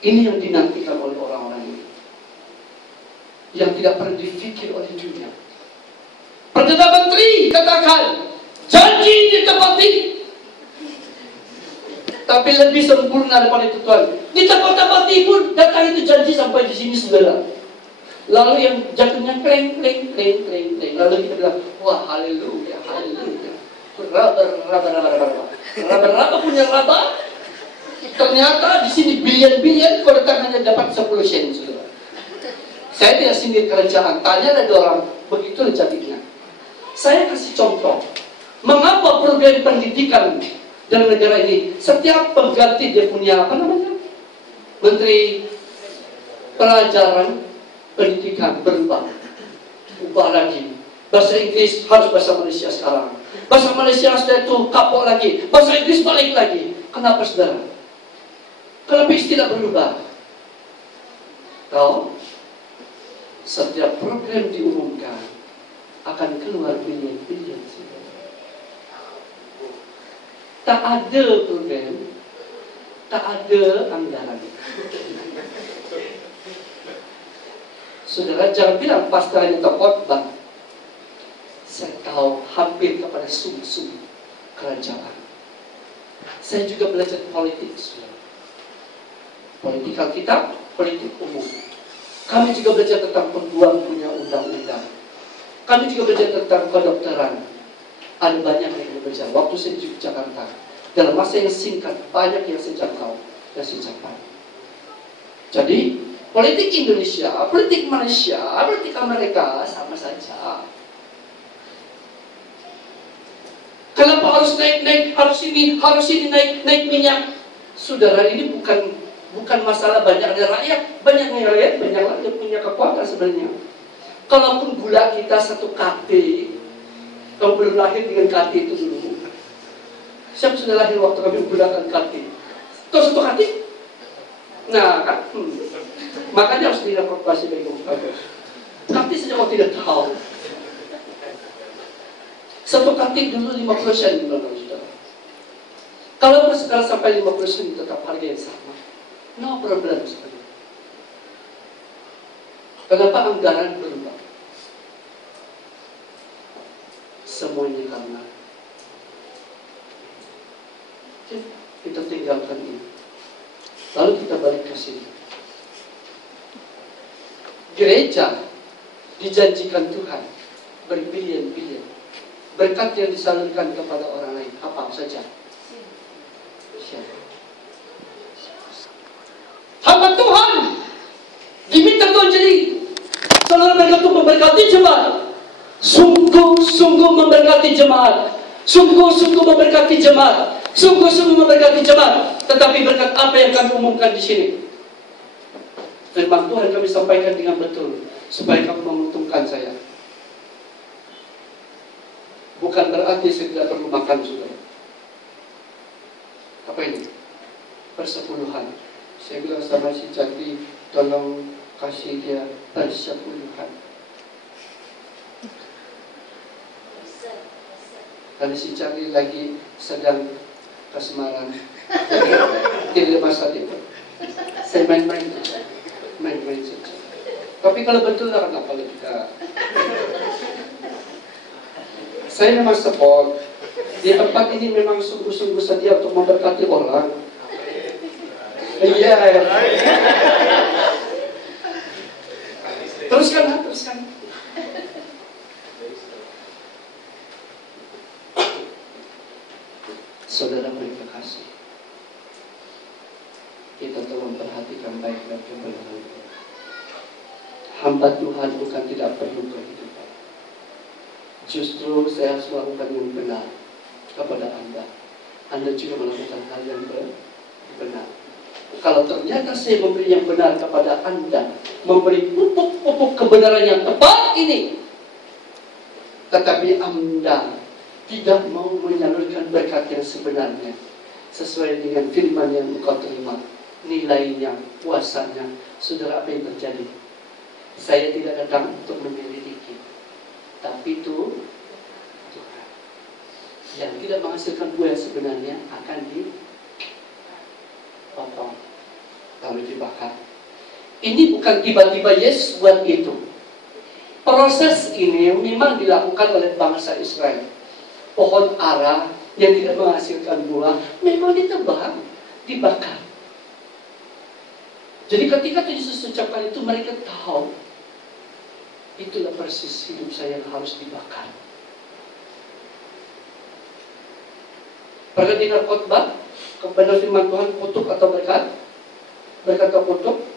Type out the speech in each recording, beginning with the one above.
Ini yang dinantikan oleh orang-orang ini, yang tidak pernah dipikir oleh dunia. Perdana Menteri katakan, janji ditepati. Tapi lebih sempurna daripada itu Tuhan. Ditepati pun datang itu janji sampai di sini saudara. Lalu yang jatuhnya kleng. Lalu kita bilang, wah haleluya, haleluya. Raba punya raba. Ternyata di sini bilion-bilion, kalau datang hanya dapat 10 sen saudara. Saya tidak sindir kerajaan. Tanya ada orang, begitu jadinya. Saya kasih contoh. Mengapa program pendidikan dalam negara ini setiap pengganti dia punya apa namanya? Menteri Pelajaran Pendidikan berubah lagi. Bahasa Inggris harus bahasa Malaysia sekarang. Bahasa Malaysia setelah itu kapok lagi. Bahasa Inggris balik lagi. Kenapa saudara? Kenapa istilah berubah? Tahu? Setiap program diumumkan akan keluar bilion-bilion. Tak ada program, tak ada anggaran. Saudara jangan bilang pastor itu khotbah. Saya tahu hampir kepada sum-sum kerajaan. Saya juga belajar politik, saudara. Politik Alkitab, politik umum. Kami juga belajar tentang pembuat punya undang-undang. Kami juga belajar tentang kedokteran. Ada banyak yang belajar. Waktu saya di Jakarta, dalam masa yang singkat, banyak yang saya jangkau dan saya capai. Jadi, politik Indonesia, politik Malaysia, politik Amerika sama saja. Kenapa harus naik, harus ini naik minyak? Saudara, ini bukan masalah banyaknya rakyat. Banyaknya rakyat punya kekuatan sebenarnya. Kalaupun gula kita 1 KT, kalau belum lahir dengan KT itu dulu. Siapa sudah lahir waktu kami menggunakan KT? Tahu 1 KT? Nah kan, makanya harus dirapotasi bagi kamu. KT saja kau tidak tahu. 1 KT dulu 50 sen belakang saudara. Kalau sekarang sampai 50 sen tetap harga yang sama. No problem sebenarnya. Kenapa anggaran berubah? Semuanya karena kita tinggalkan ini. Lalu kita balik ke sini. Gereja dijanjikan Tuhan berbilion-bilion. Berkat yang disalurkan kepada orang lain. Apa saja? Siapa? Hamba Tuhan diminta Tuhan jadi saudara berkat untuk memberkati jemaat. Sungguh-sungguh memberkati jemaat. Sungguh-sungguh memberkati jemaat. Sungguh-sungguh memberkati jemaat. Tetapi berkat apa yang kami umumkan di sini? Firman Tuhan kami sampaikan dengan betul supaya kamu menguntungkan saya. Bukan berarti saya tidak perlu makan, saudara. Apa ini? Persepuluhan. Saya bilang sama si Candi, tolong kasih dia persepuluhan. Karena si Candi lagi sedang kasmaran. Tidak masalah itu. Saya main-main saja. Main-main saja. Tapi kalau betul lah kenapa tidak? Saya memang support. Di tempat ini memang sungguh-sungguh sedia untuk memberkati orang. Iya. Teruskan. Saudara mereka kasih. Kita tolong perhatikan baik-baik kebenaran. Hamba Tuhan bukan tidak perlu kehidupan. Justru saya harus melakukan yang benar kepada Anda. Anda juga melakukan hal yang benar. Kalau ternyata saya memberi yang benar kepada Anda, memberi pupuk-pupuk kebenaran yang tepat ini, tetapi Anda tidak mau menyalurkan berkat yang sebenarnya sesuai dengan firman yang engkau terima, nilainya, kuasanya, saudara, apa yang terjadi? Saya tidak datang untuk menyelidiki, tapi itu Tuhan yang tidak menghasilkan buah yang sebenarnya akan dipotong. lalu dibakar. Ini bukan tiba-tiba Yesus buat itu. Proses ini memang dilakukan oleh bangsa Israel. Pohon ara yang tidak menghasilkan buah memang ditebang, dibakar. Jadi ketika Yesus ucapkan itu, mereka tahu itulah persis hidup saya yang harus dibakar. Pernah dengar khotbah kepada firman Tuhan kutuk atau berkat? Berkat atau kutuk?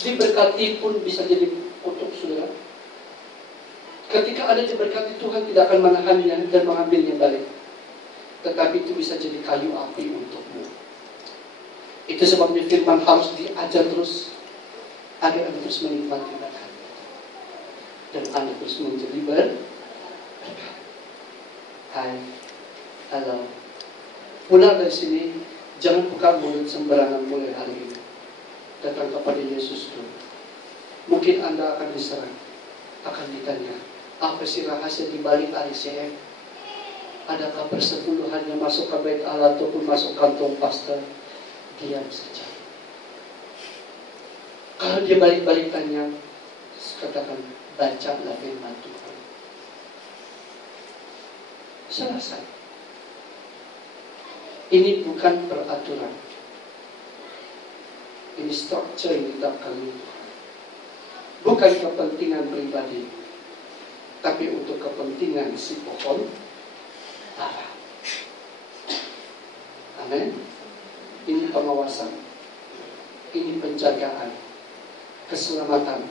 Diberkati pun bisa jadi kutuk, saudara. Ketika ada diberkati, Tuhan tidak akan menahannya dan mengambilnya balik. Tetapi itu bisa jadi kayu api untukmu. Itu sebabnya firman harus diajar terus agar Anda terus menikmati berkat. Dan Anda terus menjadi berkat. Hai, halo. Pulang dari sini, jangan buka mulut sembarangan mulai hari ini. Datang kepada Yesus dulu. Mungkin Anda akan diserang, akan ditanya, apa sih rahasia di balik RCF? Adakah persepuluhan yang masuk ke bait Allah ataupun masuk kantong pastor? Diam saja. Kalau dia balik-balik tanya, katakan, bacalah firman Tuhan. Selesai. Ini bukan peraturan. Ini struktur yang ditetapkan Tuhan. Bukan kepentingan pribadi, tapi untuk kepentingan si pohon ara. Amin. Ini pengawasan, ini penjagaan, keselamatan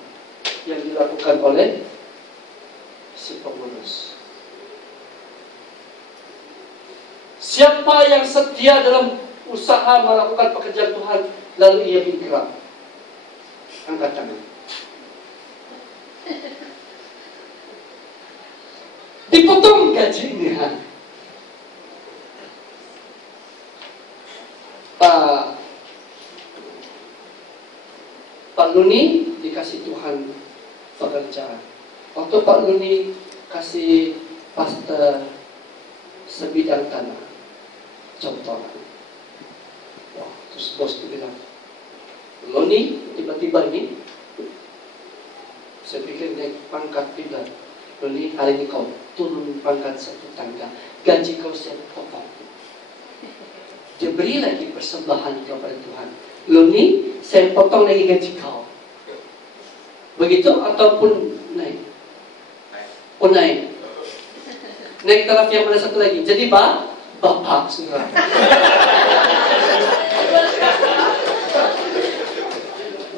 yang dilakukan oleh si pengurus. Siapa yang setia dalam usaha melakukan pekerjaan Tuhan, lalu ia bingkrang? Angkat tangan. Dipotong gajinya. Pak Luni dikasih Tuhan pekerjaan. Waktu Pak Luni kasih pastor sebidang tanah, contoh. Wah, terus bos itu bilang, Luni tiba-tiba ini, saya pikir naik pangkat bilang, Luni hari ini kau turun pangkat satu tangga, gaji kau saya potong. Dia beri lagi persembahan kepada Tuhan. Luni, saya potong lagi gaji kau. Begitu ataupun naik? Oh naik. Naik taraf yang mana satu lagi? Jadi bapak saudara.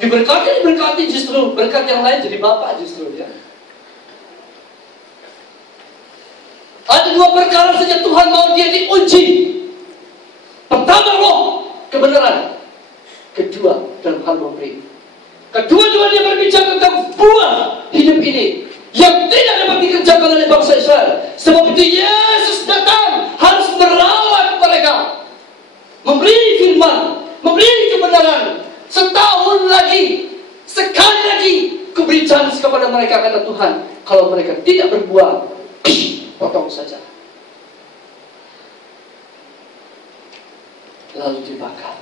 Diberkati justru berkat yang lain jadi bapak justru ya. Ada dua perkara saja Tuhan mau dia diuji. Pertama roh kebenaran. Kedua dalam hal memberi. Kedua-duanya berbicara tentang buah hidup ini yang tidak dapat dikerjakan oleh bangsa Israel. Sebab itu Yesus datang harus merawat mereka, memberi firman, memberi kebenaran. Setahun lagi, sekali lagi kuberi chance kepada mereka, kata Tuhan. Kalau mereka tidak berbuah, potong saja, lalu dibakar.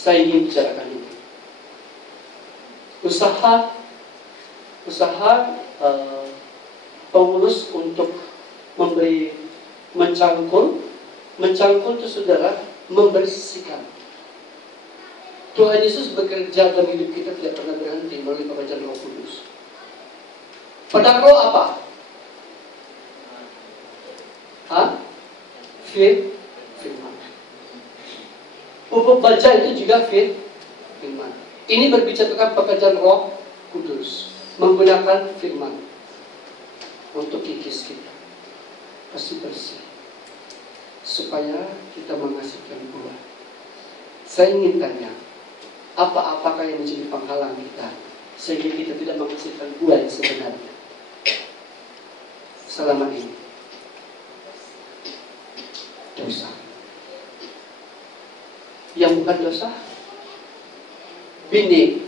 Saya ingin bicarakan ini. Usaha pengurus untuk memberi mencangkul itu saudara, membersihkan. Tuhan Yesus bekerja dalam hidup kita tidak pernah berhenti melalui pekerjaan Roh Kudus. Pedang roh apa? Firman. Pupuk baja itu juga firman. Ini berbicara tentang pekerjaan Roh Kudus, menggunakan firman untuk kikis kita, bersih, supaya kita menghasilkan buah. Saya ingin tanya, apakah yang menjadi penghalang kita sehingga kita tidak menghasilkan buah yang sebenarnya selama ini? dosa. Yang bukan dosa, bini.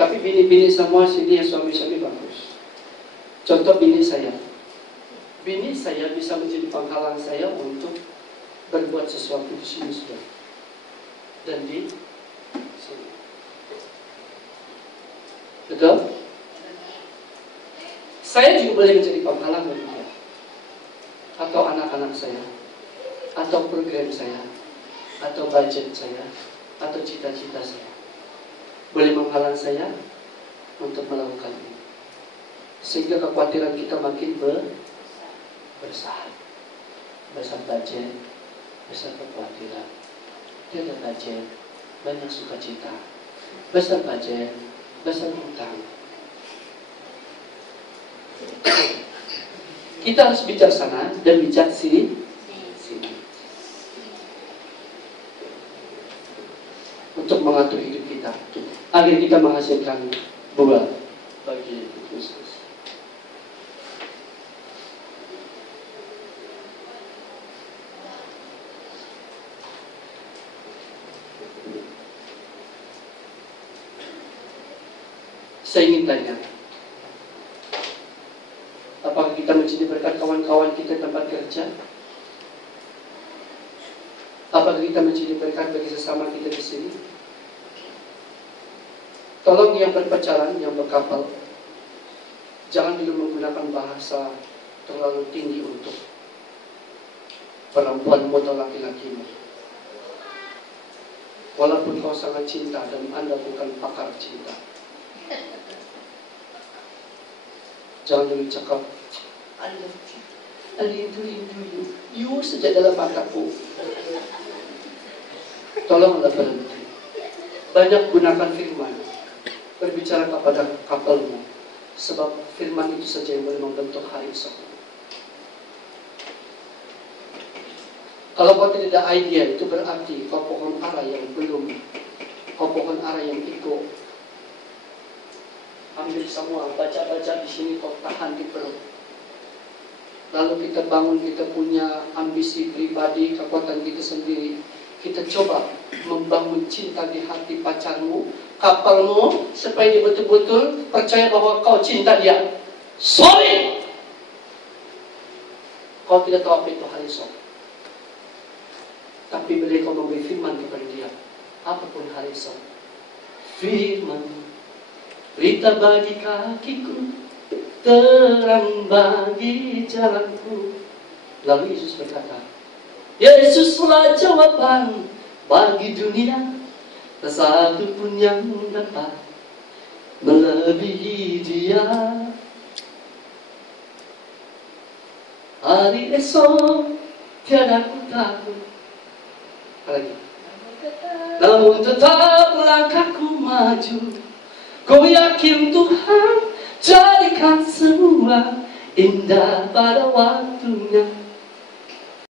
Tapi bini-bini semua sini yang suami-suami bagus. Contoh bini saya. Bini saya bisa menjadi penghalang saya untuk berbuat sesuatu di sini sudah. Dan di sini. Betul? Saya juga boleh menjadi penghalang bagi dia. Atau anak-anak saya. Atau program saya. Atau budget saya. Atau cita-cita saya. Boleh menghalang saya untuk melakukan ini. Sehingga kekhawatiran kita makin besar. Besar budget, besar kekhawatiran. Tiada budget, banyak sukacita. Besar budget, besar hutang. Kita harus bijaksana dan bijak sini. Untuk mengatur hidup kita, agar kita menghasilkan buah bagi Kristus. Saya ingin tanya, apakah kita menjadi berkat kawan-kawan kita tempat kerja? Apakah kita menjadi berkat bagi sesama kita di sini? Tolong yang berpacaran, yang berkapal, jangan dulu menggunakan bahasa terlalu tinggi untuk perempuanmu atau laki-lakimu. Walaupun kau sangat cinta dan Anda bukan pakar cinta, jangan dulu cakap, I love you, I rindu you saja dalam mataku. Tolonglah berhenti. Banyak gunakan firman, berbicara kepada kapalmu, sebab firman itu saja yang boleh membentuk hari esok. Kalau kau tidak ada idea, itu berarti kau pohon ara yang belum, kau pohon ara yang ego. Ambil semua, baca-baca di sini, kau tahan di perut. Lalu kita bangun, kita punya ambisi pribadi, kekuatan kita sendiri. Kita coba membangun cinta di hati pacarmu, kapalmu, supaya dia betul-betul percaya bahwa kau cinta dia. Sorry, kau tidak tahu apa itu hari esok. Tapi bila kau memberi firman kepada dia, apapun hari esok, firman, berita bagi kakiku, terang bagi jalanku. Lalu Yesus berkata, Yesuslah jawaban bagi dunia, tak satu pun yang dapat melebihi dia. Hari esok tiada ku takut, lagi. Namun tetap langkahku maju, ku yakin Tuhan jadikan semua indah pada waktunya.